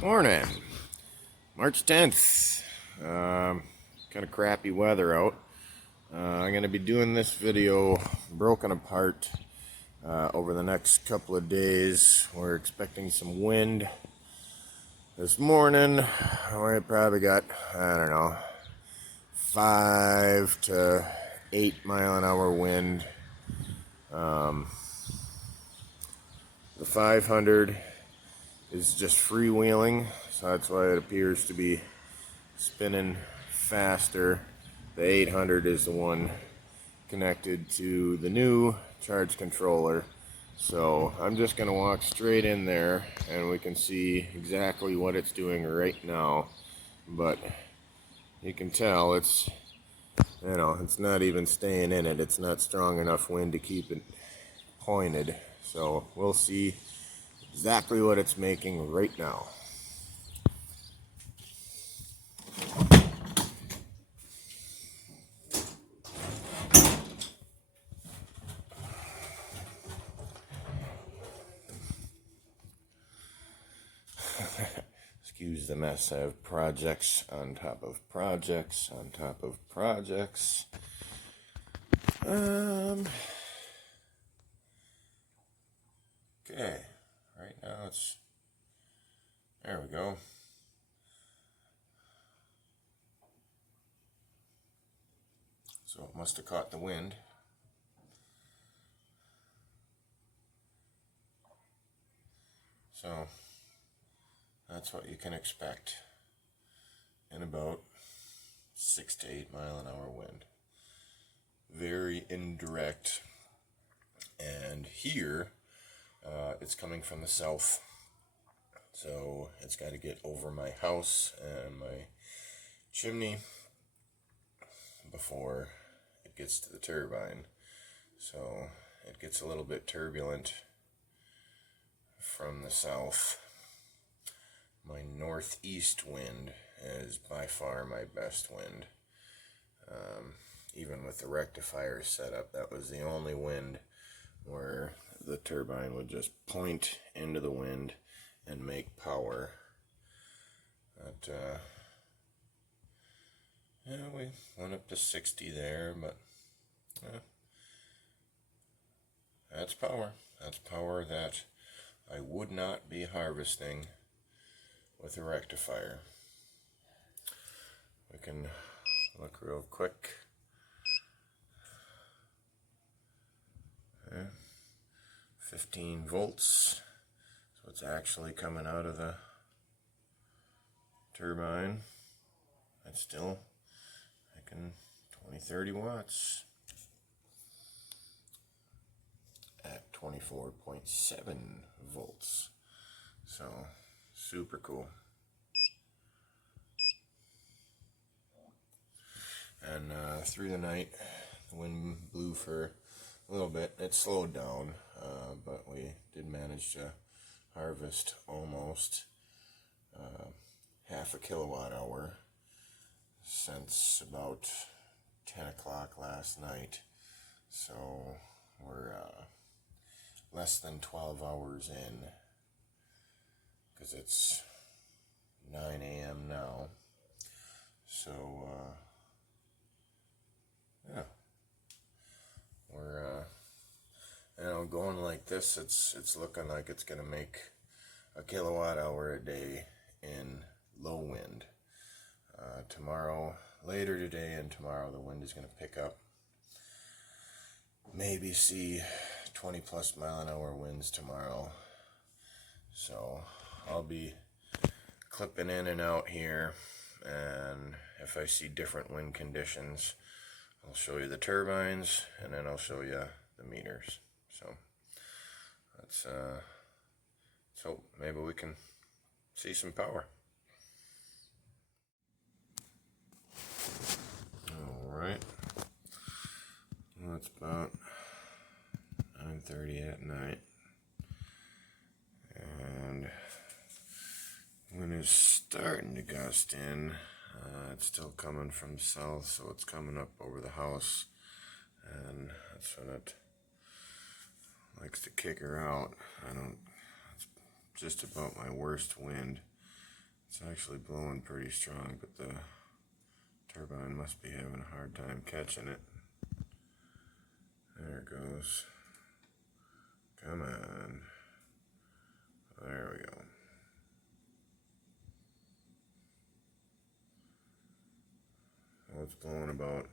Morning, March 10th. Kind of crappy weather out. I'm going to be doing this video broken apart over the next couple of days. We're expecting some wind this morning. We probably got, I don't know, 5 to 8 mile an hour wind. The 500 is just freewheeling, so that's why it appears to be spinning faster. The 800 is the one connected to the new charge controller. So I'm just going to walk straight in there and we can see exactly what it's doing right now. But you can tell it's, it's not even staying in it. It's not strong enough wind to keep it pointed. So we'll see exactly what it's making right now. Excuse the mess. I have projects on top of projects on top of projects. Okay, right now it's, there we go. So it must have caught the wind. So that's what you can expect in about 6 to 8 mile an hour wind. Very indirect. And here, it's coming from the south. So it's got to get over my house and my chimney before it gets to the turbine. So it gets a little bit turbulent from the south. My northeast wind is by far my best wind. Even with the rectifier setup, that was the only wind where the turbine would just point into the wind and make power. But yeah, we went up to 60 there, but that's power. That's power that I would not be harvesting with a rectifier. We can look real quick. 15 volts. So it's actually coming out of the turbine. That's still making 20-30 watts at 24.7 volts. So super cool. And through the night, the wind blew for a little bit. It slowed down, but we did manage to harvest almost half a kilowatt hour since about 10 o'clock last night. So we're less than 12 hours in, because it's 9 a.m. now. So yeah, we're going like this. It's looking like it's gonna make a kilowatt hour a day in low wind. Tomorrow, later today and tomorrow, the wind is gonna pick up. Maybe see 20 plus mile an hour winds tomorrow. So I'll be clipping in and out here, and if I see different wind conditions, I'll show you the turbines, and then I'll show you the meters. So let's hope maybe we can see some power. Alright, well, it's about 9:30 at night, and wind is starting to gust in. It's still coming from south, so it's coming up over the house, and that's when it likes to kick her out. It's just about my worst wind. It's actually blowing pretty strong, but the turbine must be having a hard time catching it. There it goes. Come on. There we go. Well, it's blowing about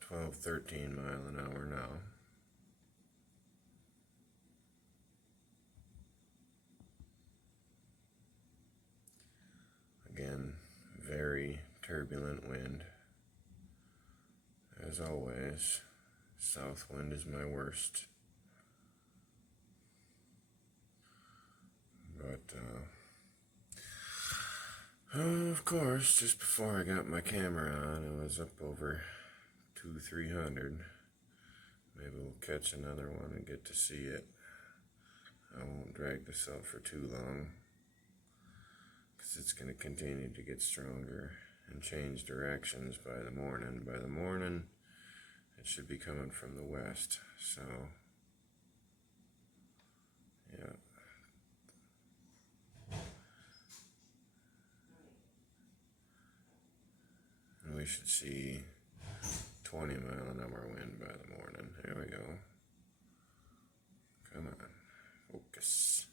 12, 13 miles an hour now. Again, very turbulent wind. As always, south wind is my worst. But, of course, just before I got my camera on, it was up over 200-300. Maybe we'll catch another one and get to see it. I won't drag this out for too long, because it's going to continue to get stronger and change directions by the morning. By the morning, it should be coming from the west, so, yeah. And we should see 20 mile an hour wind by the morning. There we go. Come on. Focus.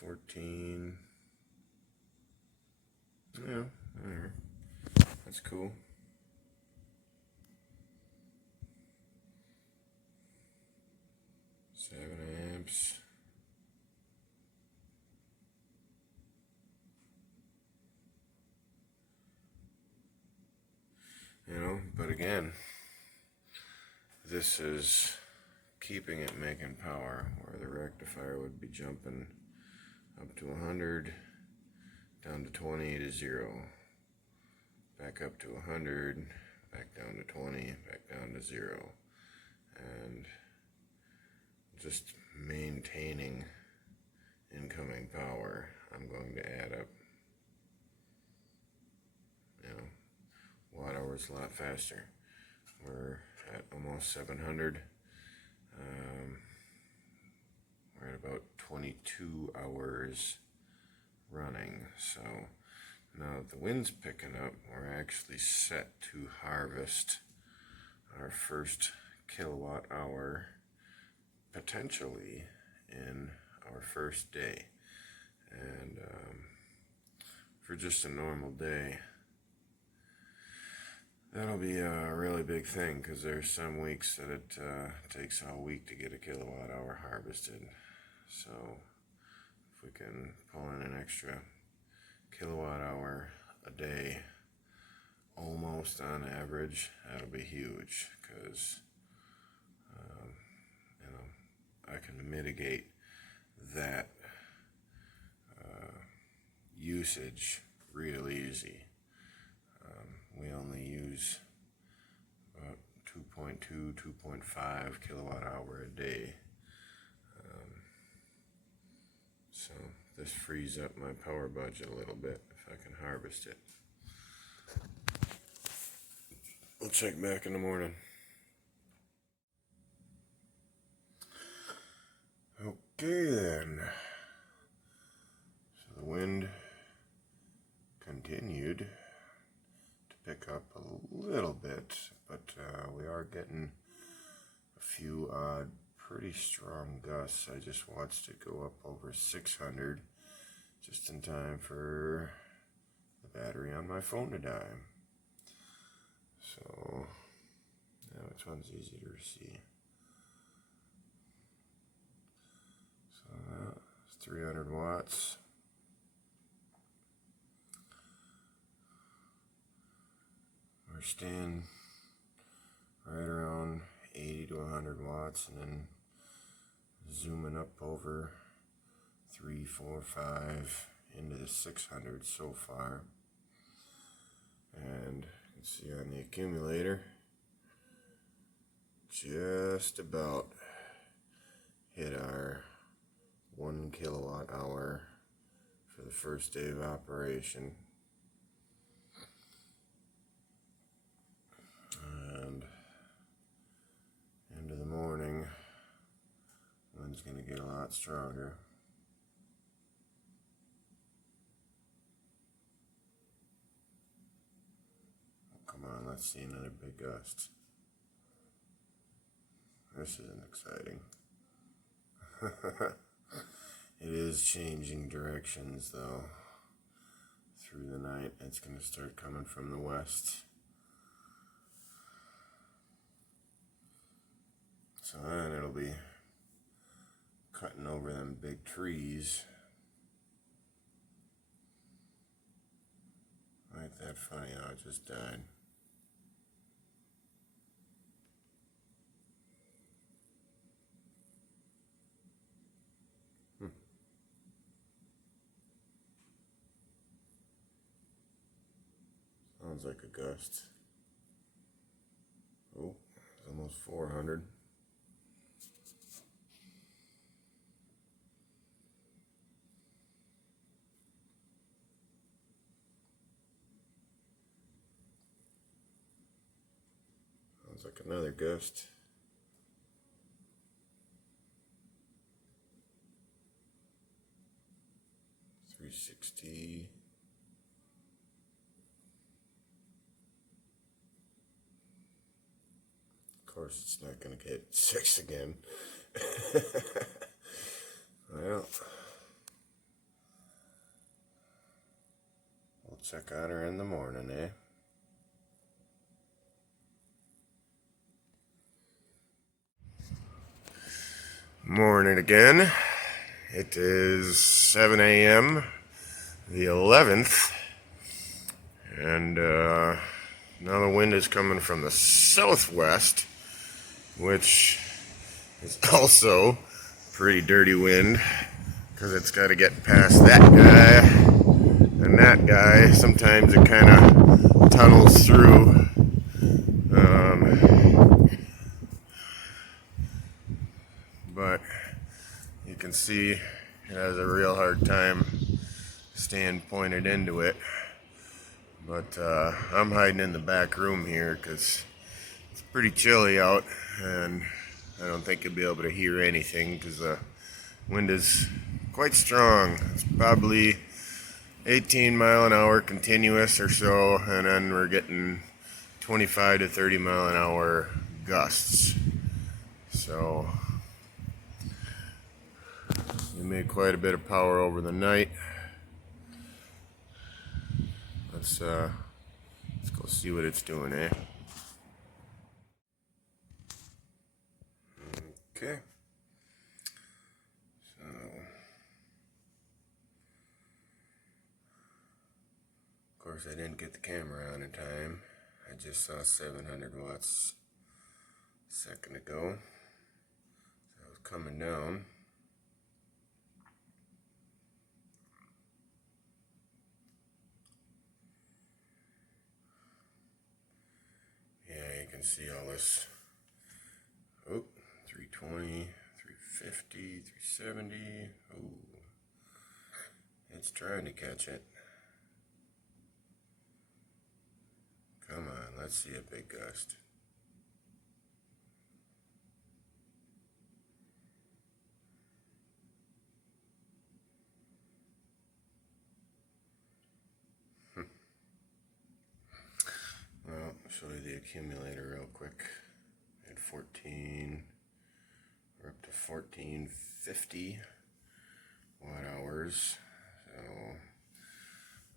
214. Yeah, alright. That's cool. $7 amps. You know, but again, this is keeping it making power, where the rectifier would be jumping up to 100, down to 20 to 0, back up to 100, back down to 20, back down to 0, and just maintaining incoming power. I'm going to add up, you know, watt hours a lot faster. We're at almost 700. We're at about 22 hours running. So now that the wind's picking up, we're actually set to harvest our first kilowatt hour potentially in our first day. And for just a normal day, that'll be a really big thing, because there's some weeks that it takes all week to get a kilowatt hour harvested. So if we can pull in an extra kilowatt hour a day, almost on average, that'll be huge, because you know, I can mitigate that usage real easy. We only use about 2.2, 2.5 kilowatt hour a day. So this frees up my power budget a little bit if I can harvest it. We'll check back in the morning. Okay then. So the wind continued pick up a little bit, but we are getting a few pretty strong gusts. I just watched it go up over 600 just in time for the battery on my phone to die. So, yeah, which one's easier to see? So that's 300 watts. We're staying right around 80 to 100 watts, and then zooming up over 3, 4, 5 into the 600 so far. And you can see on the accumulator, just about hit our 1 kilowatt hour for the first day of operation. And into the morning, when Wind's going to get a lot stronger. Come on, let's see another big gust. This isn't exciting. It is changing directions though. Through the night, it's going to start coming from the west. So then it'll be cutting over them big trees. Ain't that funny how it just died. Sounds like a gust. Oh, it's almost 400. Sounds like another gust. $360. Of course, it's not going to get 6 again. Well, we'll check on her in the morning, eh? Morning again. It is 7 a.m. the 11th, and now the wind is coming from the southwest, which is also pretty dirty wind because it's got to get past that guy and that guy. Sometimes it kind of tunnels through. But you can see it has a real hard time staying pointed into it. But I'm hiding in the back room here because it's pretty chilly out, and I don't think you'll be able to hear anything because the wind is quite strong. It's probably 18 mile an hour continuous or so, and then we're getting 25 to 30 mile an hour gusts. So we made quite a bit of power over the night. Let's go see what it's doing, eh? Okay. So of course I didn't get the camera on in time. I just saw 700 watts a second ago. So I was coming down. Yeah, you can see all this. Oh, 320, 350, 370. Oh, it's trying to catch it. Come on, let's see a big gust. Well, I'll show you the accumulator real quick. At 14, we're up to 1450 watt hours. So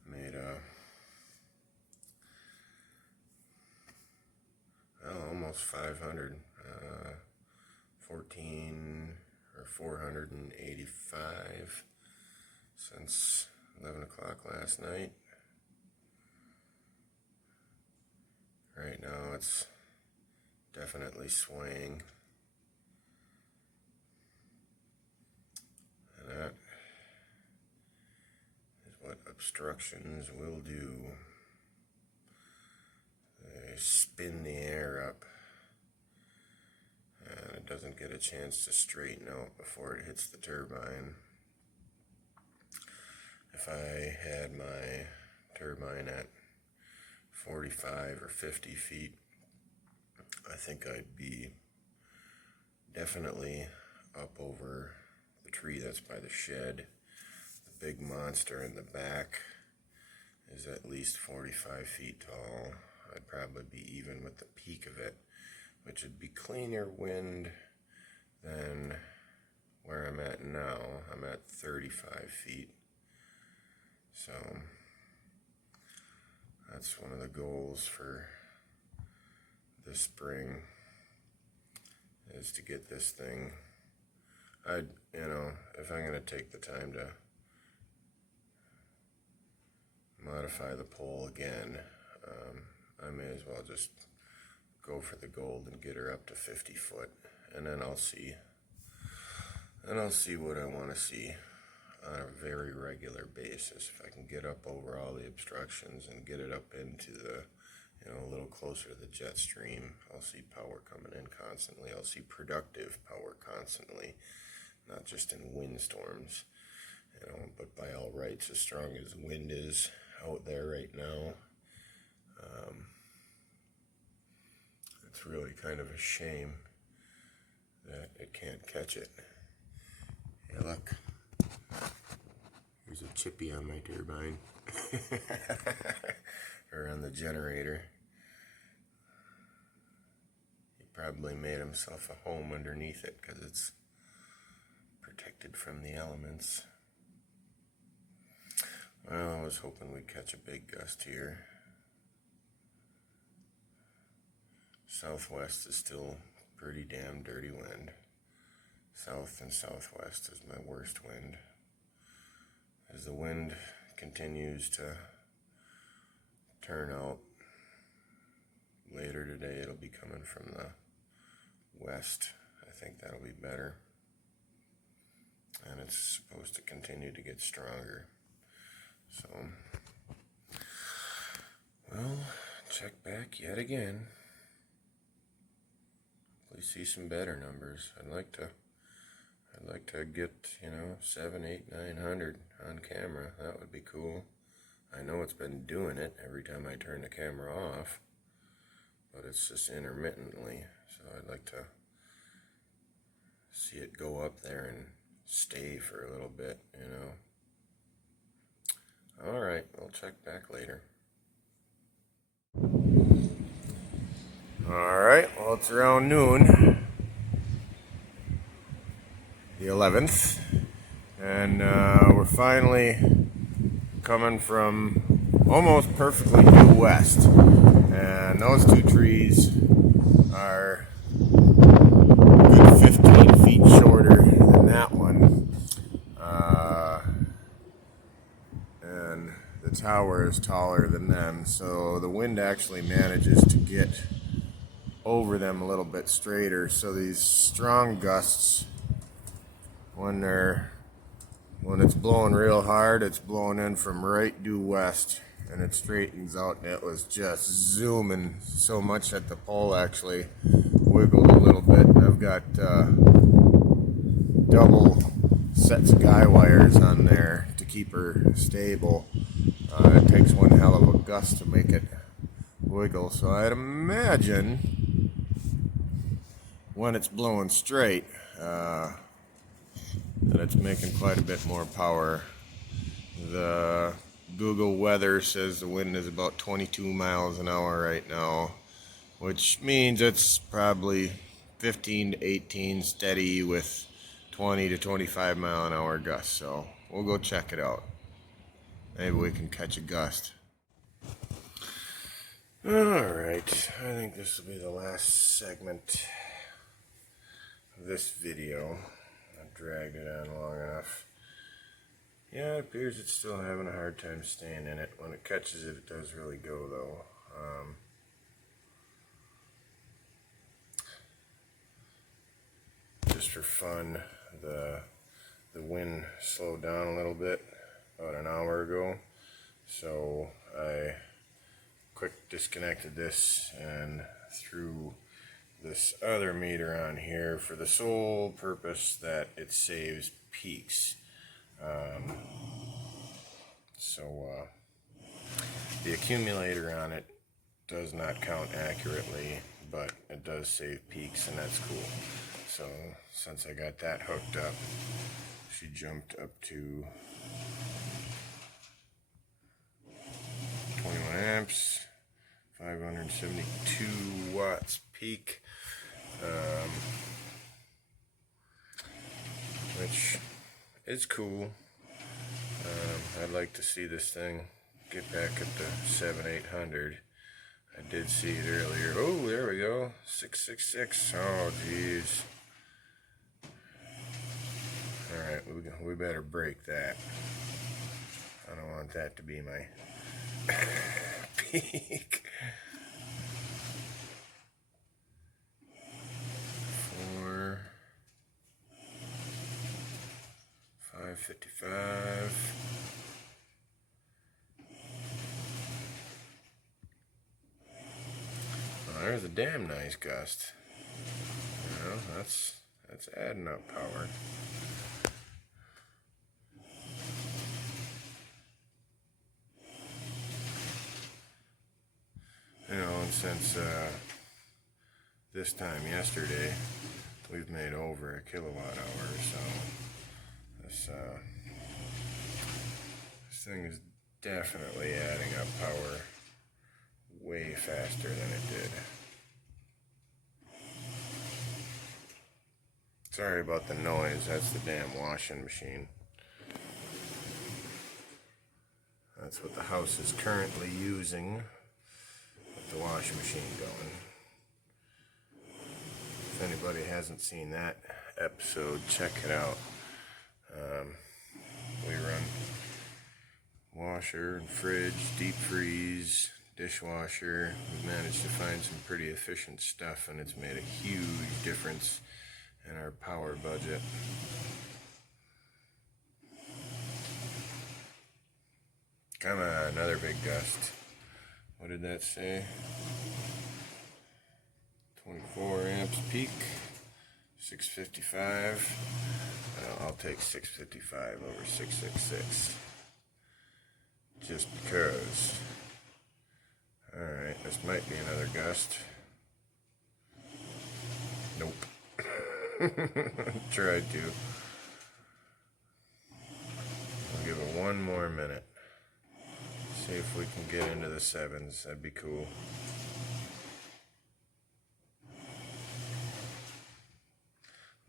made almost 500. 14 or 485 since 11 o'clock last night. Right now it's definitely swaying, and that is what obstructions will do. They spin the air up, and it doesn't get a chance to straighten out before it hits the turbine. If I had my turbine at 45 or 50 feet, I think I'd be definitely up over tree that's by the shed. The big monster in the back is at least 45 feet tall. I'd probably be even with the peak of it, which would be cleaner wind than where I'm at now. I'm at 35 feet. So that's one of the goals for this spring, is to get this thing. If I'm going to take the time to modify the pole again, I may as well just go for the gold and get her up to 50 foot, and then I'll see what I want to see on a very regular basis. If I can get up over all the obstructions and get it up into the, a little closer to the jet stream, I'll see power coming in constantly. I'll see productive power constantly, not just in windstorms, but by all rights, as strong as the wind is out there right now, it's really kind of a shame that it can't catch it. Hey, look. There's a chippy on my turbine. Or on the generator. He probably made himself a home underneath it because it's protected from the elements. Well, I was hoping we'd catch a big gust here. Southwest is still pretty damn dirty wind. South and southwest is my worst wind. As the wind continues to turn out later today, it'll be coming from the west. I think that'll be better. And it's supposed to continue to get stronger. So, well, check back yet again. Please see some better numbers. I'd like to get, 7, 8, 900 on camera. That would be cool. I know it's been doing it every time I turn the camera off, but it's just intermittently. So I'd like to see it go up there and stay for a little bit, Alright, I'll check back later. Alright, well, it's around noon, the 11th, and we're finally coming from almost perfectly due west, and those two trees are a good 15 feet shorter than that one, and the tower is taller than them, so the wind actually manages to get over them a little bit straighter. So these strong gusts, when it's blowing real hard, it's blowing in from right due west, and it straightens out, and it was just zooming so much that the pole actually wiggled a little bit. I've got double sets of guy wires on there to keep her stable. It takes one hell of a gust to make it wiggle, so I'd imagine when it's blowing straight, that it's making quite a bit more power. The Google weather says the wind is about 22 miles an hour right now, which means it's probably 15 to 18 steady with 20 to 25 mile an hour gusts. So we'll go check it out. Maybe we can catch a gust. Alright, I think this will be the last segment of this video. I've dragged it on long enough. Yeah, it appears it's still having a hard time staying in it. When it catches it, it does really go, though. Just for fun, the wind slowed down a little bit about an hour ago, so I quick disconnected this and threw this other meter on here for the sole purpose that it saves peaks. The accumulator on it does not count accurately, but it does save peaks, and that's cool. So since I got that hooked up, actually jumped up to 21 amps, 572 watts peak, which is cool. I'd like to see this thing get back at the 7-800. I did see it earlier. Oh, there we go. 666. Oh, jeez. Alright, we better break that. I don't want that to be my peak. 4, 555. Oh, there's a damn nice gust. You know, that's adding up power. You know, and since this time yesterday, we've made over a kilowatt hour, so this thing is definitely adding up power way faster than it did. Sorry about the noise, that's the damn washing machine. That's what the house is currently using. The washing machine going. If anybody hasn't seen that episode, check it out. We run washer and fridge, deep freeze, dishwasher. We've managed to find some pretty efficient stuff, and it's made a huge difference in our power budget. Come on, another big gust. What did that say? 24 amps peak, 655. I'll take 655 over 666. Just because. Alright, this might be another gust. Nope. Tried to. I'll give it one more minute. See if we can get into the 7s. That'd be cool.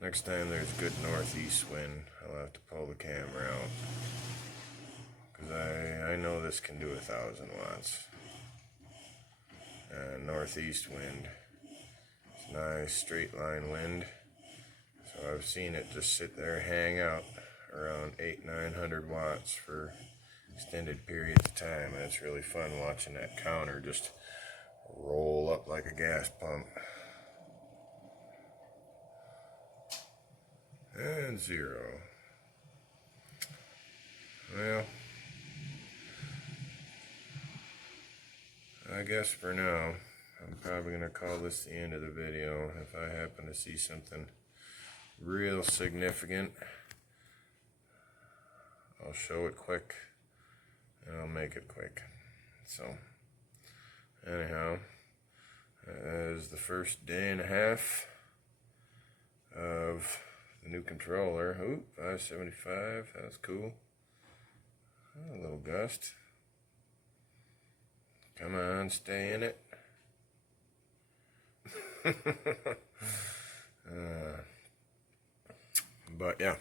Next time there's good northeast wind, I'll have to pull the camera out. Because I know this can do 1,000 watts. Northeast wind. It's nice straight line wind. So I've seen it just sit there, hang out around 800-900 watts for extended periods of time, and it's really fun watching that counter just roll up like a gas pump. And 0. Well, I guess for now, I'm probably going to call this the end of the video. If I happen to see something real significant, I'll show it quick. And I'll make it quick. So, anyhow, that is the first day and a half of the new controller. Oop, 575, that's cool. Oh, a little gust. Come on, stay in it. But yeah,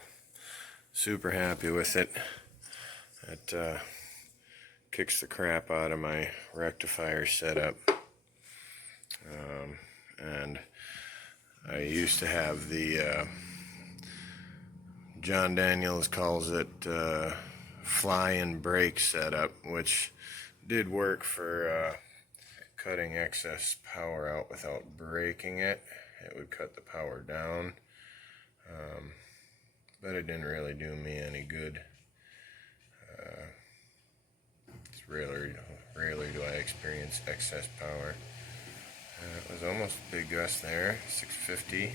super happy with it. It kicks the crap out of my rectifier setup. And I used to have the John Daniels calls it fly and break setup, which did work for cutting excess power out without breaking it. It would cut the power down, but it didn't really do me any good. It's rarely do I experience excess power. It was almost a big gust there, 650.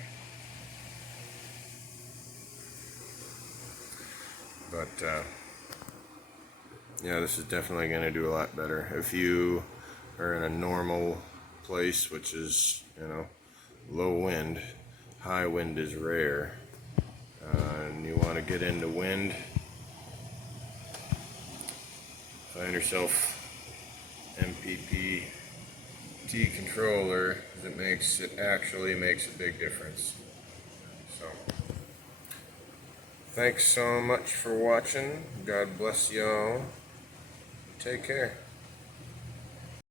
But yeah, this is definitely going to do a lot better. If you are in a normal place, which is, you know, low wind, high wind is rare. and you want to get into wind, find yourself MPPT controller, because it actually makes a big difference. So, thanks so much for watching. God bless y'all. Take care.